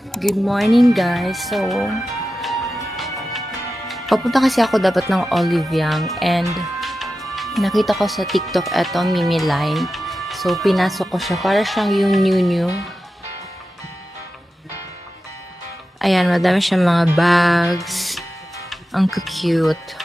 Good morning guys. So, papunta kasi ako dapat ng Olive Young and nakita ko sa TikTok eto Mimi line. So, pinasok ko siya para siyang yung new. Ayan, madami siyang mga bags. Ang cute.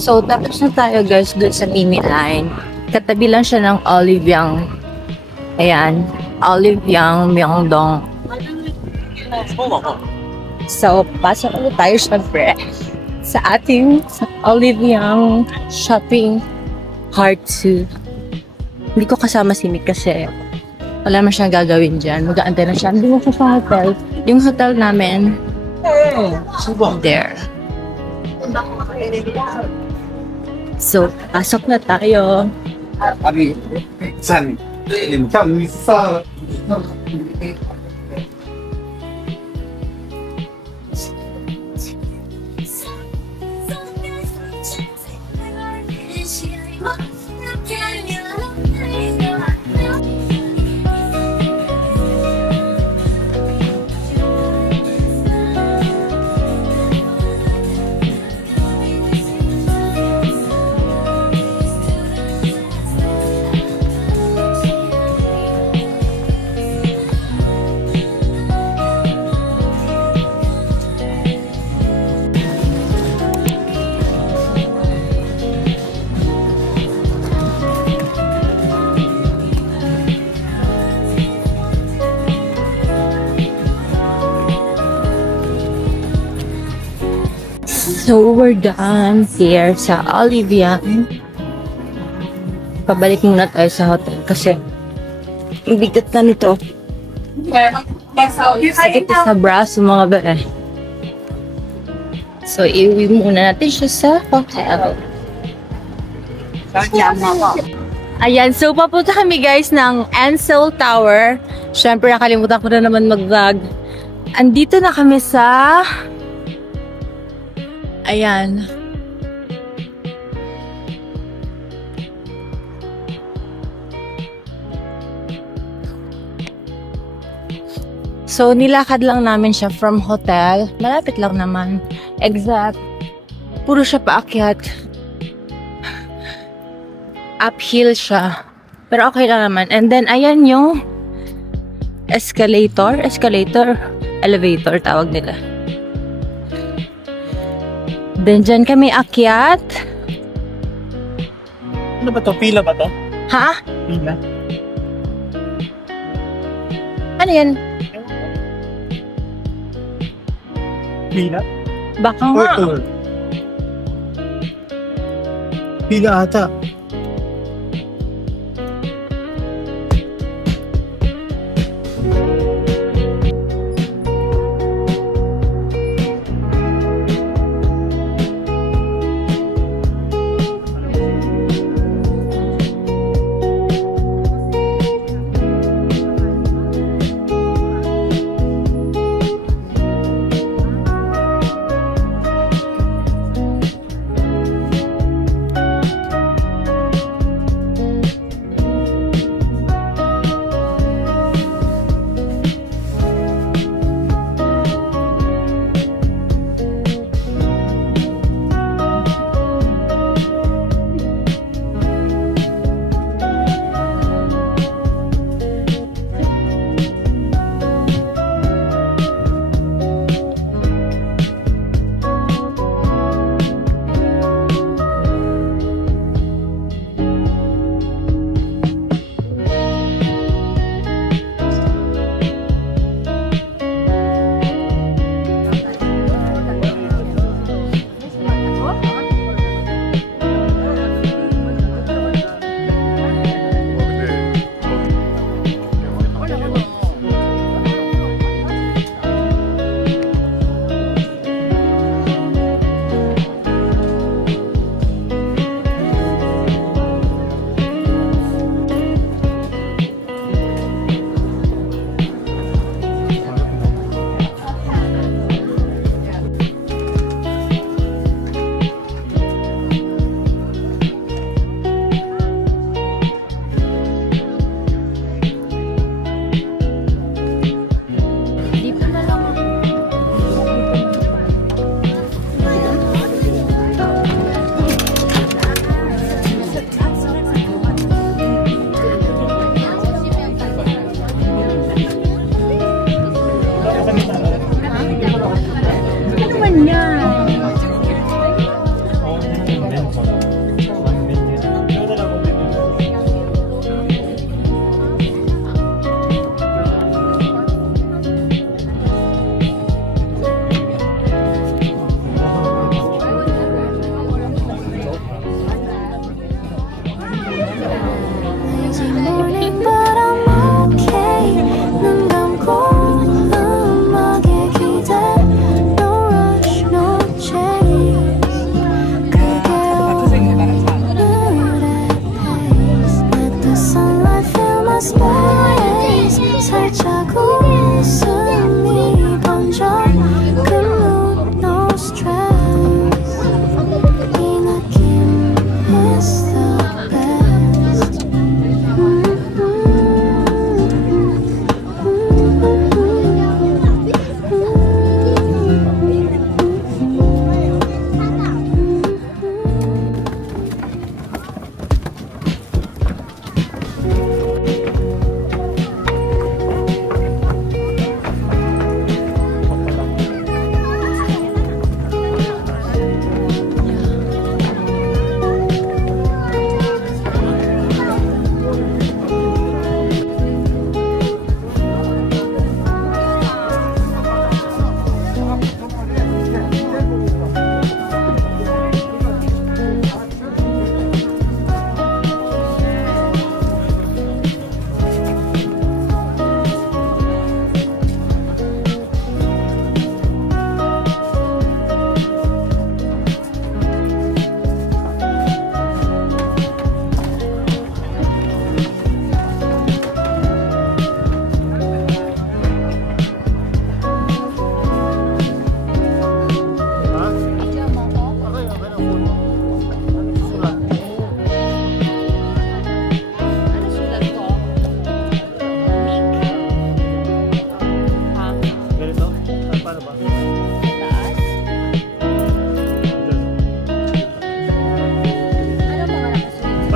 So, tapos na tayo guys doon sa Mimi line. Katabi lang siya ng Olive Young. Ayan. Olive Young, Myeongdong. So, pasok ulit tayo syempre. sa ating Oliviang shopping cart 2. Hindi ko kasama si Nick kasi wala man siyang gagawin dyan. Mag-aantay na siya. Hindi mo siya sa hotel. Yung hotel namin, there. So, pasok na tayo. 아니, 산, 참 있어. So, we're done here sa Olivia. Pabalik muna tayo sa hotel kasi ang bigat na nito. Sakit sa braso mga ba. So, iuwi muna natin siya sa hotel. Ayan, so papunta kami guys ng Ansel Tower. Siyempre, nakalimutan ko na naman mag-vlog. Andito na kami sa... Ayan. So, nilakad lang namin siya from hotel. Malapit lang naman. Exact. Puro siya paakyat. Uphill siya. Pero okay lang naman. And then, ayan yung escalator. Elevator, tawag nila. Then, dyan kami akyat. Ano ba to? Pila ba to? Ha? Pila. Ano yan? Pila? Baka nga. Pila ata.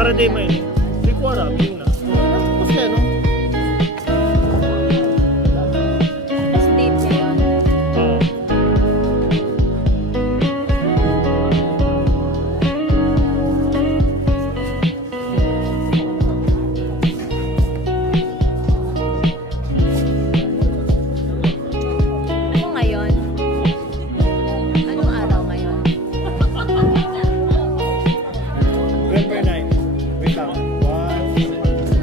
Para di may hindi ko alam yun na. Tapos na no? Last date niya yun. Ano ngayon? Anong araw ngayon? November 9. Wait lang. 1, 2, 3.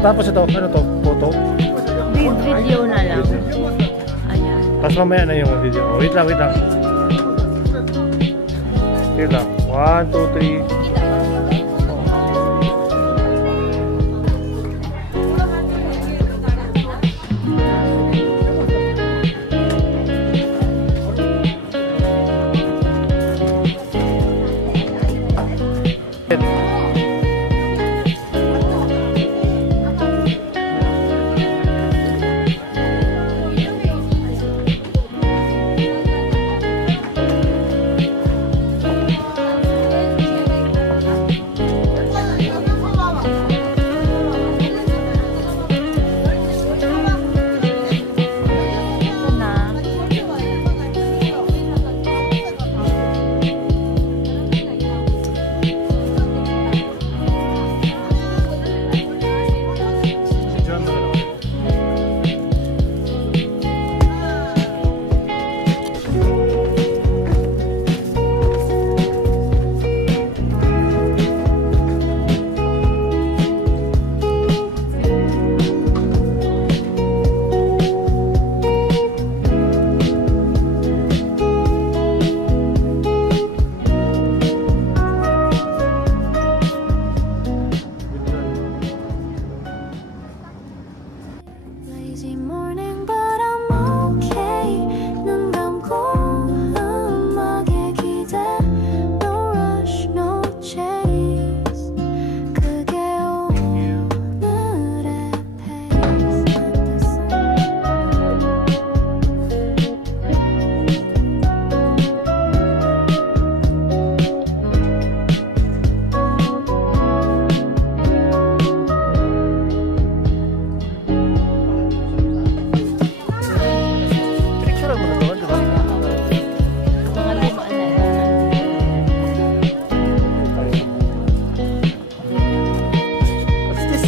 Tapos ito, ano to? Photo? Video na lang. Ayan. Tapos mamaya na yung video. Oh, wait lang, wait lang. Wait lang. 1, 2, 3. Lazy morning, but I'm okay. 눈 감고 음악에 기대. No rush, no chase. 그게 오늘의 pace. Picture mo na doon, di ba? Mga lumaan na lang. What's this?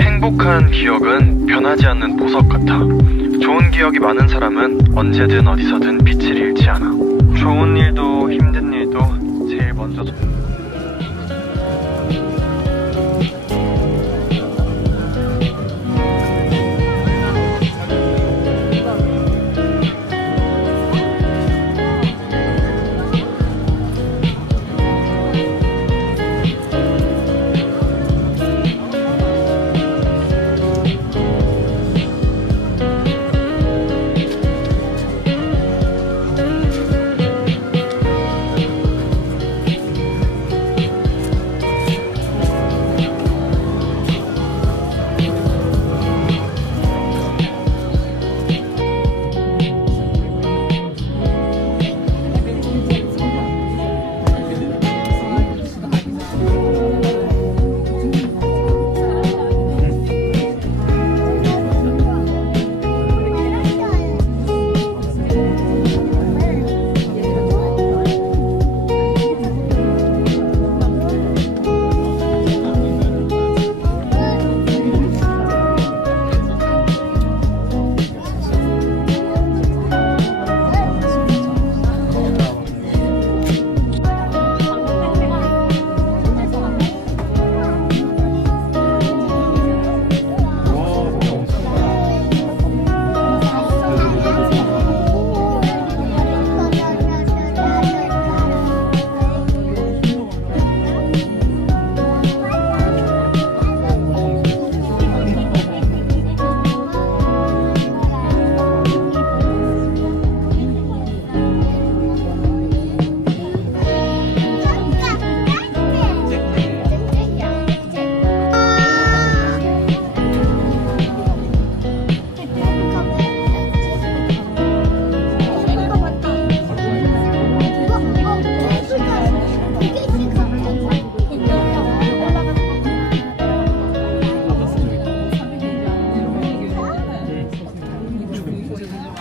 행복한 기억은 변하지 않는 보석 같아. 좋은 기억이 많은 사람은 언제든 어디서든 빛을 잃지 않아. 좋은 일도 힘든 일도 제일 먼저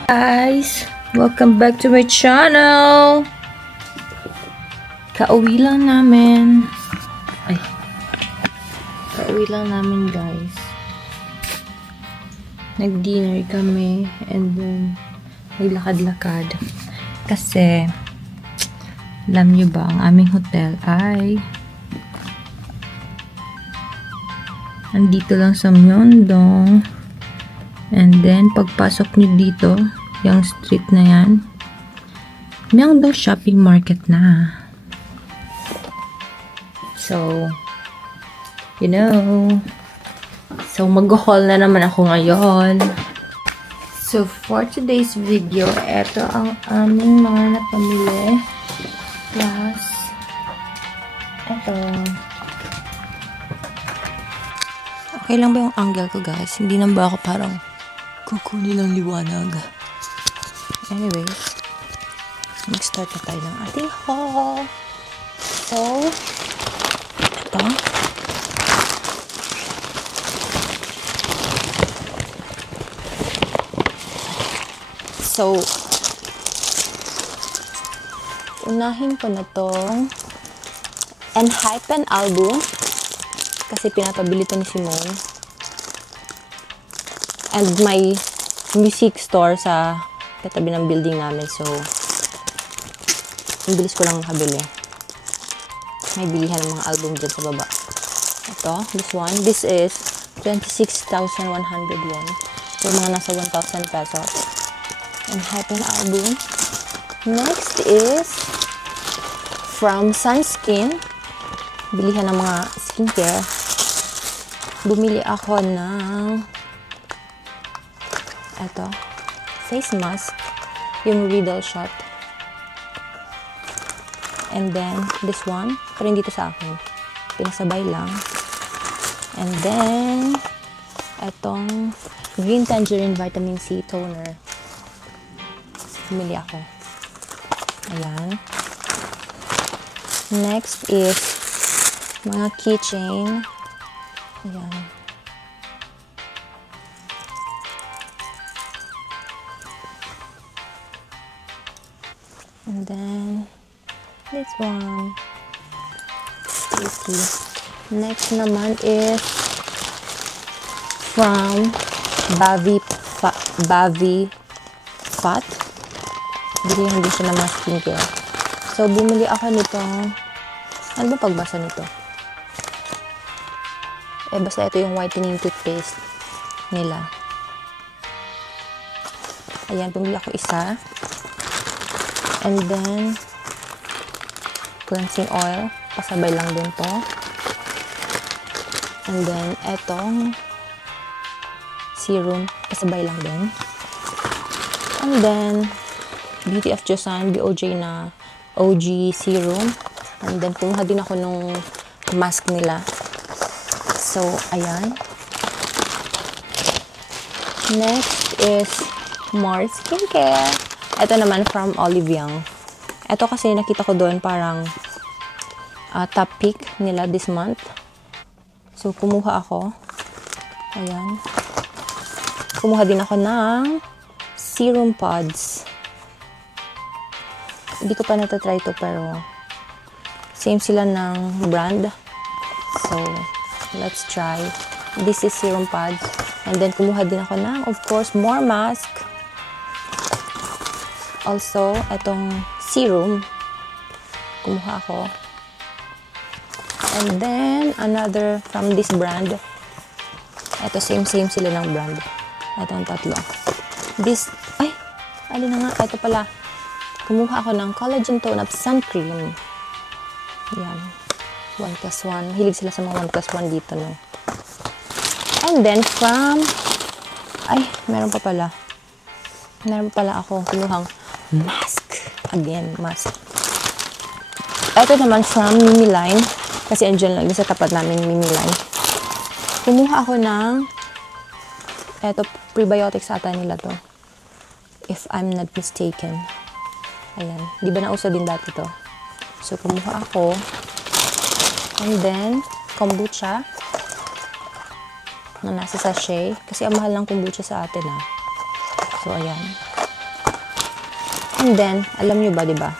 Guys, welcome back to my channel. Kauwi lang namin. Kauwi lang namin, guys. Nag-dinner kami and then naglakad-lakad. Kasi alam niyo ba, ang aming hotel ay andito lang sa Myeongdong. And then, pagpasok nyo dito, yung street na yan, Myeongdong Shopping Market na. So, you know, so mag-haul na naman ako ngayon. So, for today's video, eto ang aming mga napamili. Plus, eto. Okay lang ba yung angle ko, guys? Hindi na ba ako parang kukunin ng liwanag? Anyways, mag-start na tayo ng ating haul. So, ito. So, unahin ko na tong Enhypen album. Kasi pinapabili to ni Simone. And may music store sa katabi ng building namin. So, ang bilis ko lang nakabili. May bilihan ng mga album dyan sa baba. Ito, this one. This is 26,100 won. So, mga nasa 1,000 pesos. And Hypen album. Next is from Sunskin. Bilihan ng mga skincare. Bumili ako ng ito, face mask, yung Riddle Shot. And then, this one, pero hindi to sa akin. Pinasabay lang. And then, etong Green Tangerine Vitamin C Toner. Bumili ako. Ayan. Next is mga keychain. Ayan. And then, this one. Sticky. Next naman is from Bavi Fat. Bilihan din siya ng mga skincare. So, bumili ako nito. Ano ba pagbasa nito? Basta ito yung whitening toothpaste nila. Ayan, bumili ako isa. And then, cleansing oil. Pasabay lang din to. And then, etong serum. Pasabay lang din. And then, Beauty of Joseon BOJ na OG serum. And then, kumuha din ako nung mask nila. So, ayan. Next is more skincare. Ito naman from Olive Young. Ito kasi nakita ko doon parang top pick nila this month. So, kumuha ako. Ayan. Kumuha din ako ng serum pods. Hindi ko pa natatry ito pero same sila ng brand. So, let's try. This is serum pods. And then, kumuha din ako ng, of course, more mask. Also, itong serum. Kumuha ako. And then, another from this brand. Ito, same sila ng brand. Itong tatlo. This, ay, alin na nga. Ito pala. Kumuha ako ng collagen tone-up sun cream. Yan. 1+1. Hilig sila sa mga 1+1 dito, no? And then, from, ay, meron pa pala. Meron pa pala ako kumuhang mask. Again, mask. Ito naman from Mimi Line. Kasi andyan lang sa tapat namin Mimi Line. Kumuha ako ng eto, prebiotics ata nila to. If I'm not mistaken. Ayan. Di ba nauso din dati to? So, kumuha ako. And then, kombucha. Na nasa sachet. Kasi ang mahal ng kombucha sa atin, ha. So, ayan. And then, alam nyo ba, diba?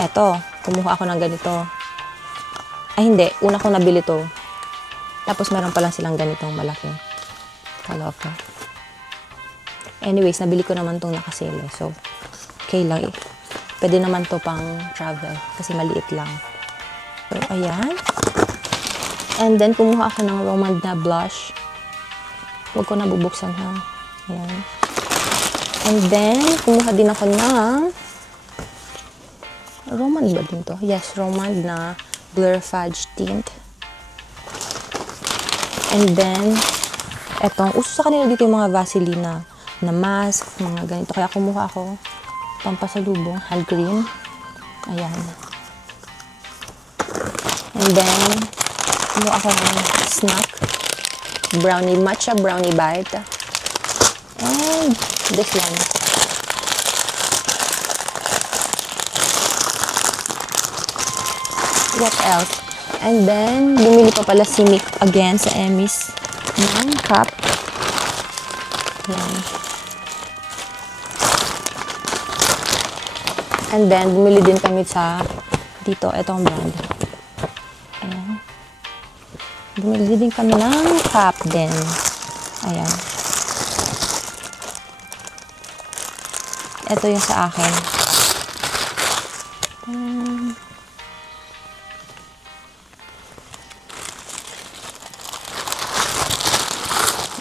Eto, kumuha ako ng ganito. Ay, hindi. Una kong nabili to. Tapos, meron pa lang silang ganitong malaki. Kaloka. Anyways, nabili ko naman tong nakasale. So, okay lang eh. Pwede naman to pang travel. Kasi maliit lang. So, ayan. And then, kumuha ako ng Romand na blush. Huwag ko na bubuksan ha. Ayan. And then, kumuha din ako ng Romand ba din to? Yes, Romand na Blur Fudge Tint. And then, etong, uso sa kanila dito yung mga Vaseline na mask, mga ganito. Kaya kumuha ako pampasalubong, hand cream. Ayan. And then, kumuha ako ng snack. Brownie, matcha brownie bite. And this one. What else? And then, bumili pa pala si Mick again sa Emmy's ng cup. Yan. And then, bumili din kami sa dito, itong brand. Ayan. Bumili din kami ng cup din. Ayan. Ito yung sa akin.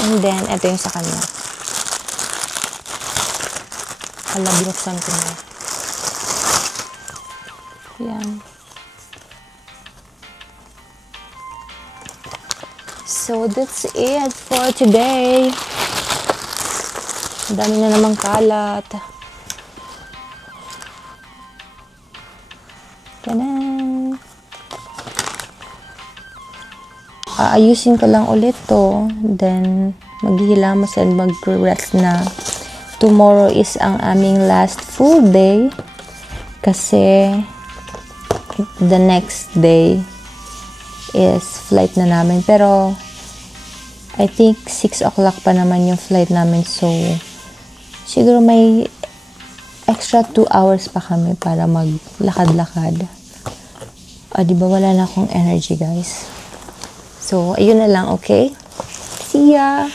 And then, ito yung sa kanya. Hala, binuksan ko na. Yan. So, that's it for today. Dami na namang kalat. Tanan! Aayusin ko lang ulit to. Then, maghihilamos and mag-rest na. Tomorrow is ang aming last full day. Kasi, the next day is flight na namin. Pero, I think 6 o'clock pa naman yung flight namin. So, siguro may extra 2 hours pa kami para maglakad-lakad. Diba wala na akong energy, guys. So, ayun na lang, okay? See ya!